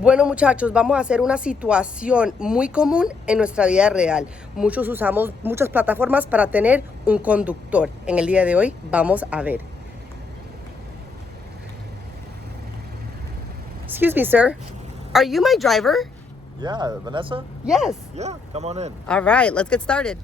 Bueno, muchachos, vamos a hacer una situación muy común en nuestra vida real. Muchos usamos muchas plataformas para tener un conductor. En el día de hoy vamos a ver. Excuse me, sir. Are you my driver? Yeah, Vanessa? Yes. Yeah, come on in. All right, let's get started.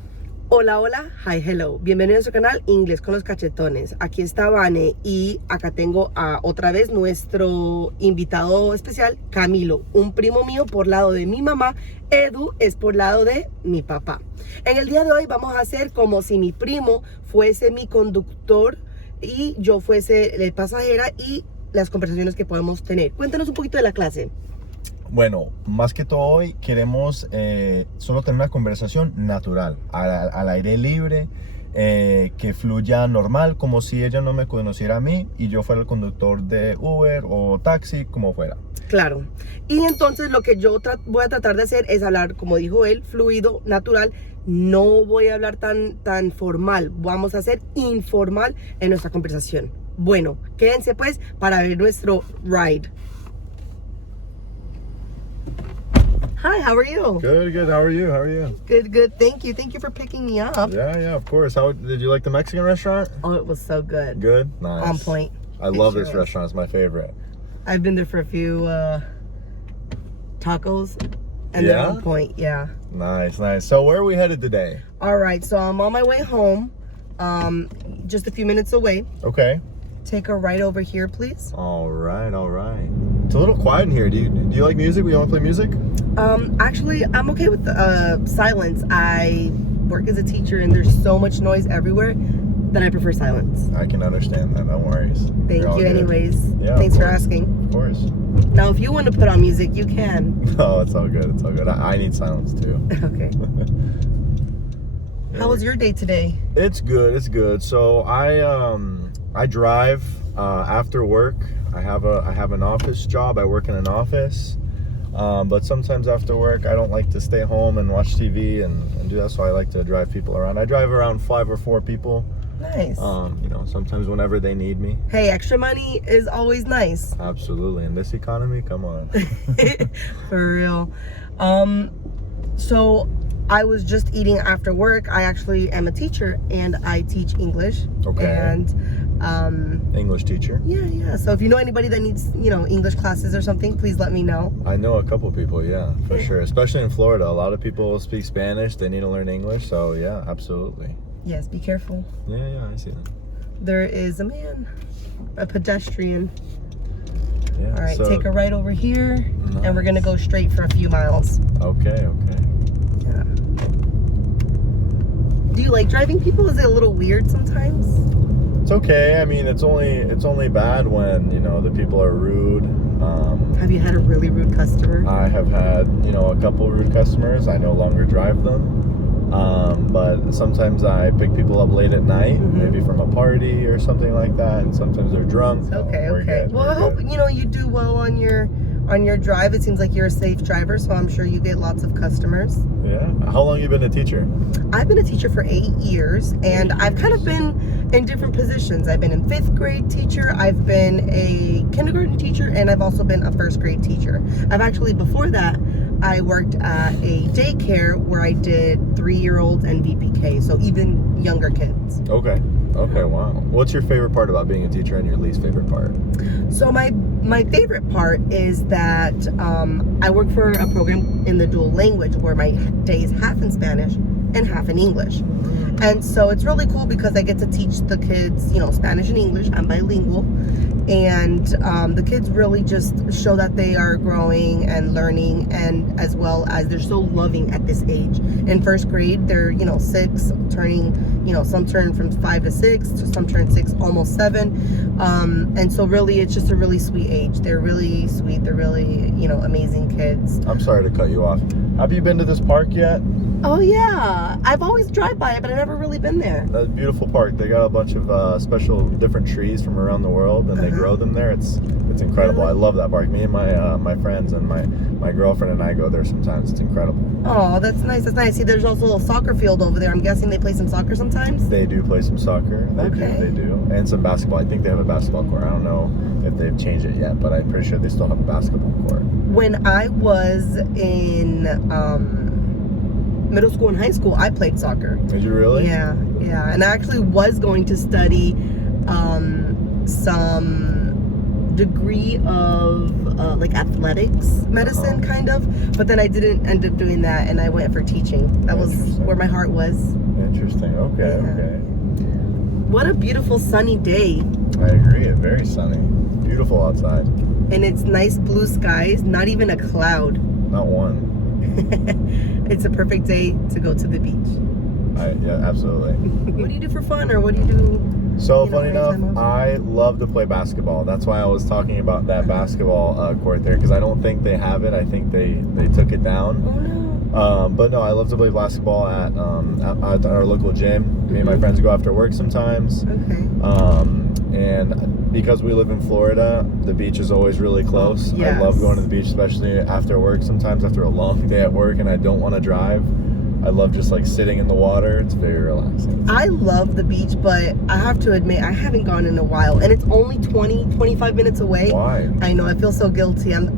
Hola, hola, hi, hello. Bienvenido a nuestro canal Inglés con los cachetones. Aquí está Vane y acá tengo a otra vez nuestro invitado especial, Camilo, un primo mío por lado de mi mamá. Edu es por lado de mi papá. En el día de hoy vamos a hacer como si mi primo fuese mi conductor y yo fuese la pasajera y las conversaciones que podemos tener. Cuéntanos un poquito de la clase. Bueno, más que todo hoy queremos solo tener una conversación natural, al aire libre, que fluya normal, como si ella no me conociera a mí y yo fuera el conductor de Uber o taxi, como fuera. Claro. Y entonces lo que yo voy a tratar de hacer es hablar, como dijo él, fluido, natural. No voy a hablar tan formal. Vamos a ser informal en nuestra conversación. Bueno, quédense pues para ver nuestro ride. Hi, how are you? Good. How are you? Good. Thank you for picking me up. Yeah, of course. How did you like the Mexican restaurant? Oh, it was so good. Good? Nice. On point. I love this restaurant. It's my favorite. I've been there for a few tacos and they're on point. Yeah. Nice. So where are we headed today? All right, so I'm on my way home, just a few minutes away. Okay. Take a right over here, please. All right. It's a little quiet in here. Do you like music? We want to play music? Actually, I'm okay with silence. I work as a teacher and there's so much noise everywhere that I prefer silence. I can understand that. No worries. Thank you anyways. Yeah, Thanks for asking. Of course. Now, if you want to put on music, you can. No, it's all good. I need silence too. Okay. How was your day today? It's good. So I drive after work. I have an office job. I work in an office. But sometimes after work, I don't like to stay home and watch TV and do that. So I like to drive people around. I drive around 5 or 4 people. Nice. Sometimes whenever they need me. Hey, extra money is always nice. Absolutely. In this economy, come on. For real. So I was just eating after work. I actually am a teacher and I teach English. Okay. And English teacher? Yeah. So if you know anybody that needs, English classes or something, please let me know. I know a couple people, yeah, for sure. Especially in Florida. A lot of people speak Spanish. They need to learn English. So yeah, absolutely. Yes, be careful. Yeah, I see that. There is a man, a pedestrian. Yeah, all right, take a right over here, nice. And we're gonna go straight for a few miles. Okay. Yeah. Do you like driving people? Is it a little weird sometimes? It's okay. I mean, it's only bad when the people are rude. Have you had a really rude customer? I have had a couple rude customers. I no longer drive them. But sometimes I pick people up late at night, maybe from a party or something like that, and sometimes they're drunk. Okay. Well, I hope you do well on your drive. It seems like you're a safe driver, so I'm sure you get lots of customers. Yeah. How long have you been a teacher? I've been a teacher for 8 years, and I've kind of been in different positions. I've been a 5th grade teacher, I've been a kindergarten teacher, and I've also been a 1st grade teacher. Before that, I worked at a daycare where I did 3-year-olds and VPK, so even younger kids. Okay, wow. What's your favorite part about being a teacher and your least favorite part? So my favorite part is that I work for a program in the dual language where my day is half in Spanish and half in English. And so it's really cool because I get to teach the kids, Spanish and English. I'm bilingual. And the kids really just show that they are growing and learning, and as well as they're so loving at this age. In 1st grade, they're 6, turning, some turn from 5 to 6, some turn 6, almost 7. And so really, it's just a really sweet age. They're really sweet. They're really, amazing kids. I'm sorry to cut you off. Have you been to this park yet? Oh yeah, I've always drive by it, but I've never really been there. That's a beautiful park. They got a bunch of special different trees from around the world, and they grow them there. It's incredible. Really? I love that park. Me and my friends and my girlfriend and I go there sometimes. It's incredible. Oh, that's nice. See, there's also a soccer field over there. I'm guessing they play some soccer sometimes? They do play some soccer. They do. And some basketball. I think they have a basketball court. I don't know if they've changed it yet, but I'm pretty sure they still have a basketball court. when I was in middle school and high school, I played soccer. Did you really? Yeah. And I actually was going to study some degree of like athletics medicine kind of, but then I didn't end up doing that, and I went for teaching. That was where my heart was. Interesting. Okay. What a beautiful sunny day. I agree. It's very sunny. Beautiful outside. And it's nice blue skies, not even a cloud. Not one. It's a perfect day to go to the beach. Yeah, absolutely. What do you do for fun, or what do you do? So funny enough, I love to play basketball. That's why I was talking about that basketball court there, because I don't think they have it. I think they took it down. Oh no. But no, I love to play basketball at our local gym. Me and my friends go after work sometimes. Okay. And because we live in Florida, the beach is always really close. Yes. I love going to the beach, especially after work. Sometimes after a long day at work and I don't want to drive, I love just like sitting in the water. It's very relaxing. I love the beach, but I have to admit, I haven't gone in a while, and it's only 25 minutes away. Why? I know, I feel so guilty. I'm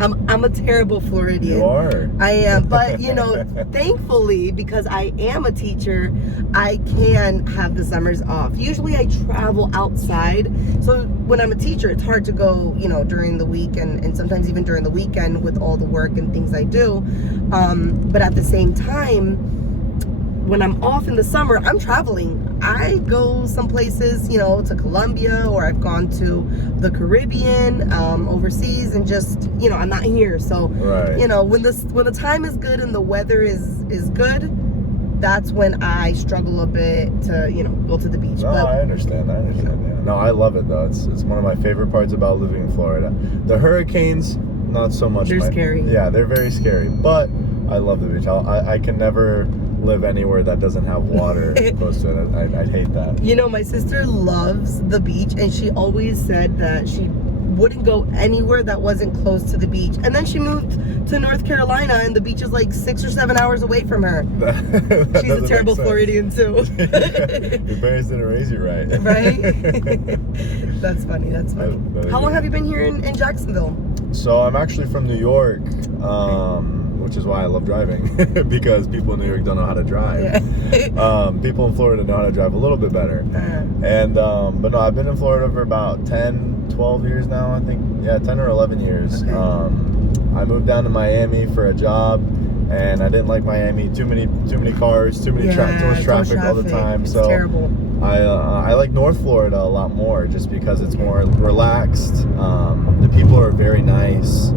a terrible Floridian. You are. I am, but you know, thankfully, because I am a teacher, I can have the summers off. Usually I travel outside, so when I'm a teacher, it's hard to go, you know, during the week and sometimes even during the weekend with all the work and things I do. But at the same time, when I'm off in the summer, I'm traveling. I go some places, you know, to Colombia, or I've gone to the Caribbean, overseas, and just, you know, I'm not here. So, right. You know, when the time is good and the weather is good, that's when I struggle a bit to, you know, go to the beach. No, I understand. Yeah. No, I love it though. It's one of my favorite parts about living in Florida. The hurricanes, not so much. They're scary. Yeah, they're very scary. But I love the beach. I can never live anywhere that doesn't have water close to it. I'd hate that. You know, my sister loves the beach, and she always said that she wouldn't go anywhere that wasn't close to the beach. And then she moved to North Carolina, and the beach is like 6 or 7 hours away from her. That She's a terrible Floridian too. Your parents didn't raise you right. Right? That's funny. How long have you been here in Jacksonville? So I'm actually from New York. Which is why I love driving, because people in New York don't know how to drive. Yeah. People in Florida know how to drive a little bit better. And but no, I've been in Florida for about 10, 12 years now, I think. Yeah, 10 or 11 years. Okay. I moved down to Miami for a job, and I didn't like Miami. Too many cars, too much traffic all the time. It's so terrible. I like North Florida a lot more, just because it's more relaxed. The people are very nice.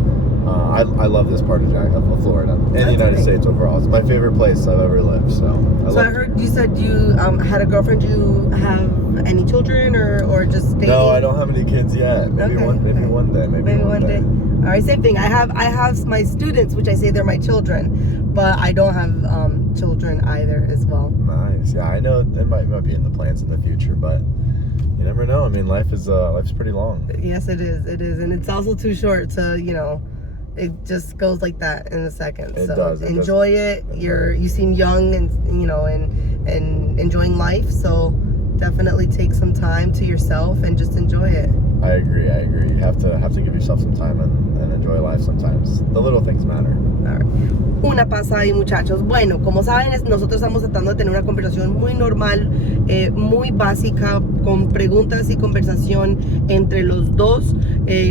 I love this part of Florida and the United States overall. It's my favorite place I've ever lived. So I heard you said you had a girlfriend. Do you have any children or just dating? No, I don't have any kids yet. Maybe one day. Maybe one day. All right, same thing. I have my students, which I say they're my children, but I don't have children either as well. Nice. Yeah, I know it might be in the plans in the future, but you never know. I mean, life's pretty long. Yes, it is, and it's also too short to, you know. It just goes like that in a second. It so does. Enjoy it. You seem young and you know and enjoying life. So definitely take some time to yourself and just enjoy it. I agree. You have to give yourself some time and enjoy life sometimes. The little things matter. All right. Una pasa ahí, muchachos. Bueno, como saben, nosotros estamos tratando de tener una conversación muy normal, muy básica, con preguntas y conversación entre los dos,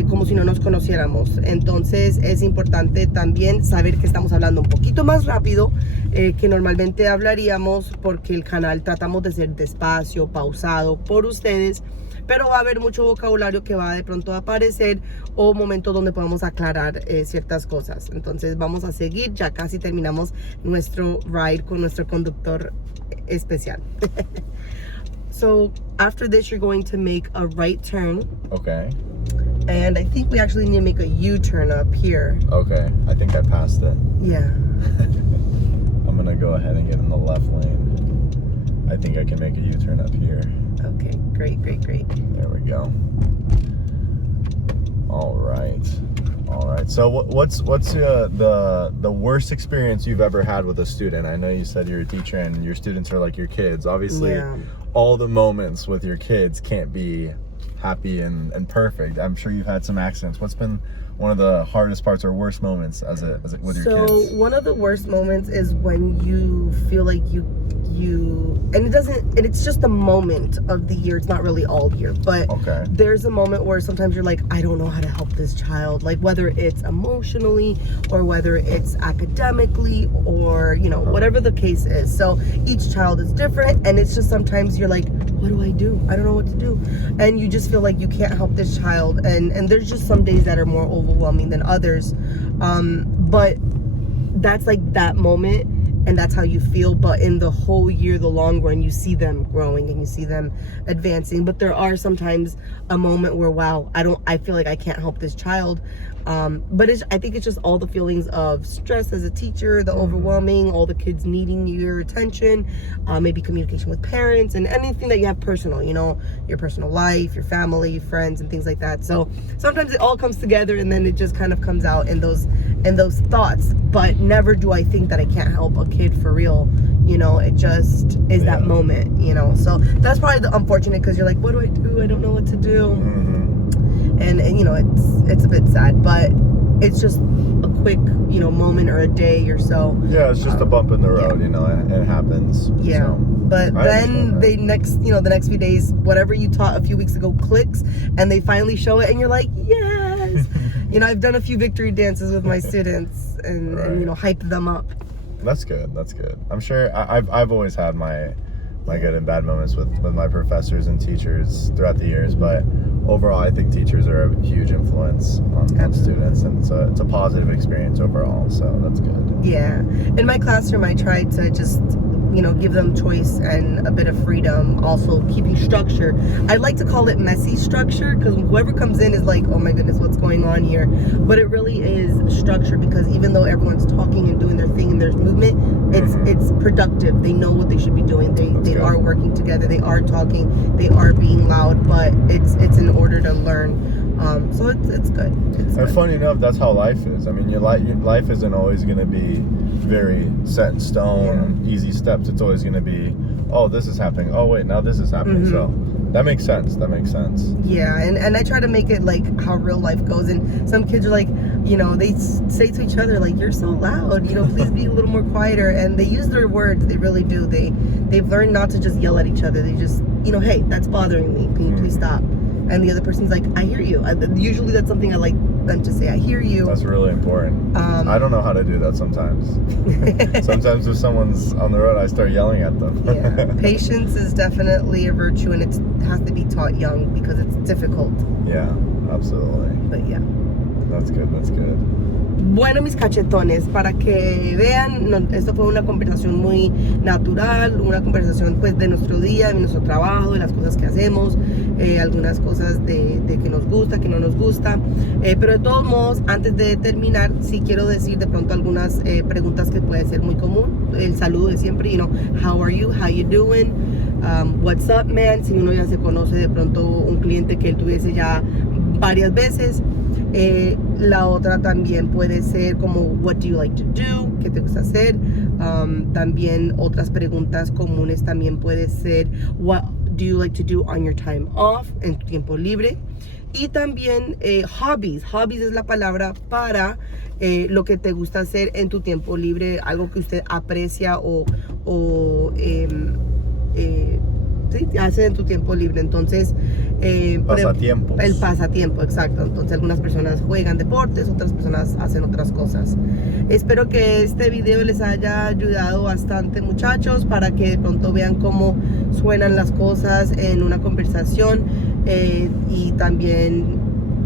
como si no nos conociéramos. Entonces es importante también saber que estamos hablando un poquito más rápido que normalmente hablaríamos, porque el canal tratamos de ser despacio, pausado por ustedes, pero va a haber mucho vocabulario que va de pronto a aparecer, o momentos donde podamos aclarar ciertas cosas. Entonces vamos a seguir, ya casi terminamos nuestro ride con nuestro conductor especial. So after this, you're going to make a right turn. Okay. And I think we actually need to make a U-turn up here. Okay, I think I passed it. Yeah. I'm gonna go ahead and get in the left lane. I think I can make a U-turn up here. Okay, great. There we go. All right. So what's the worst experience you've ever had with a student? I know you said you're a teacher and your students are like your kids. Obviously, all the moments with your kids can't be happy and perfect. I'm sure you've had some accidents. What's been one of the hardest parts or worst moments as with your kids? So one of the worst moments is when you feel like you and it's just a moment of the year. It's not really all year, but Okay. there's a moment where sometimes you're like, I don't know how to help this child, like whether it's emotionally or whether it's academically or whatever the case is. So each child is different, and it's just sometimes you're like, what do? I don't know what to do, and you just feel like you can't help this child, and there's just some days that are more overwhelming than others, but that's like that moment, and that's how you feel. But in the whole year, the long run, you see them growing and you see them advancing. But there are sometimes a moment where, wow, I feel like I can't help this child. But I think it's just all the feelings of stress as a teacher, the overwhelming, all the kids needing your attention, maybe communication with parents, and anything that you have personal, your personal life, your family, friends, and things like that. So sometimes it all comes together, and then it just kind of comes out in those thoughts. But never do I think that I can't help a kid for real. It just is that moment, So that's probably the unfortunate, because you're like, what do I do? I don't know what to do. And it's a bit sad, but it's just a quick moment or a day or so. Yeah, it's just a bump in the road. It happens. Yeah. So, but then the next few days, whatever you taught a few weeks ago clicks, and they finally show it, and you're like, yes. I've done a few victory dances with my students, and hyped them up. That's good. I'm sure I've always had my good and bad moments with my professors and teachers throughout the years, but overall I think teachers are a huge influence on students, and it's a positive experience overall, so that's good. Yeah. In my classroom, I try to just give them choice and a bit of freedom, also keeping structure. I like to call it messy structure, because whoever comes in is like, oh my goodness, what's going on here? But it really is structure, because even though everyone's talking and doing their thing and there's movement, it's productive. They know what they should be doing. They are working together, they are talking, they are being loud, but it's in order to learn. So it's good. And funny enough, that's how life is. I mean, your life isn't always going to be very set in stone, easy steps. It's always going to be, oh, this is happening. Oh, wait, now this is happening. So that makes sense. Yeah, and I try to make it like how real life goes. And some kids are like, they say to each other, like, you're so loud, please be a little more quieter. And they use their words. They really do. They've learned not to just yell at each other. They just, hey, that's bothering me. Can you please stop? And the other person's like, I hear you. Usually that's something I like them to say, I hear you. That's really important. I don't know how to do that sometimes. Sometimes if someone's on the road, I start yelling at them. Yeah. Patience is definitely a virtue, and it has to be taught young because it's difficult. Yeah, absolutely. But yeah. That's good. Bueno, mis cachetones, para que vean, esto fue una conversación muy natural, una conversación pues de nuestro día, de nuestro trabajo, de las cosas que hacemos, algunas cosas de que nos gusta, que no nos gusta, pero de todos modos, antes de terminar, sí quiero decir de pronto algunas preguntas que puede ser muy común, el saludo de siempre, how are you, how you doing, what's up man, si uno ya se conoce de pronto un cliente que él tuviese ya varias veces. La otra también puede ser como what do you like to do, qué te gusta hacer. También otras preguntas comunes también puede ser what do you like to do on your time off, en tu tiempo libre. Y también hobbies es la palabra para lo que te gusta hacer en tu tiempo libre, algo que usted aprecia o sí, hace en tu tiempo libre. Entonces pasatiempos. El pasatiempo, exacto. Entonces algunas personas juegan deportes, otras personas hacen otras cosas. Espero que este video les haya ayudado bastante, muchachos, para que de pronto vean cómo suenan las cosas en una conversación. Y también,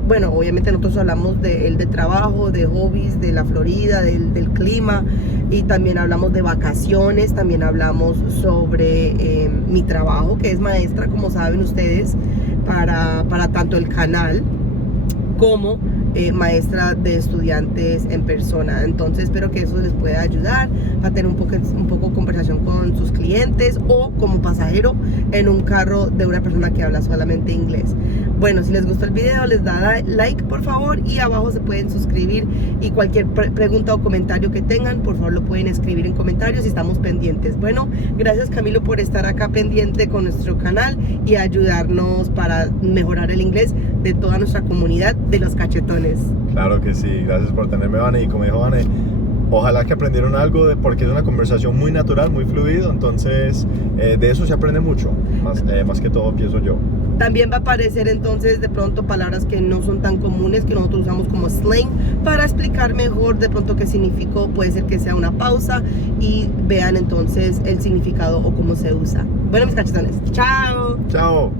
bueno, obviamente nosotros hablamos de trabajo, de hobbies, de la Florida, del clima, y también hablamos de vacaciones, también hablamos sobre mi trabajo, que es maestra, como saben ustedes, para tanto el canal como maestra de estudiantes en persona. Entonces espero que eso les pueda ayudar para tener un poco conversación con sus clientes o como pasajero en un carro de una persona que habla solamente inglés. Bueno, si les gustó el video, les da like, por favor, y abajo se pueden suscribir, y cualquier pregunta o comentario que tengan, por favor lo pueden escribir en comentarios y estamos pendientes. Bueno, gracias Camilo por estar acá pendiente con nuestro canal y ayudarnos para mejorar el inglés de toda nuestra comunidad de los cachetones. Claro que sí, gracias por tenerme, Vane, y como dijo Vane, ojalá que aprendieron algo, porque es una conversación muy natural, muy fluido, entonces de eso se aprende mucho, más que todo pienso yo. También va a aparecer entonces de pronto palabras que no son tan comunes, que nosotros usamos como slang, para explicar mejor de pronto qué significó. Puede ser que sea una pausa y vean entonces el significado o cómo se usa. Bueno, mis cachetones, chao. Chao.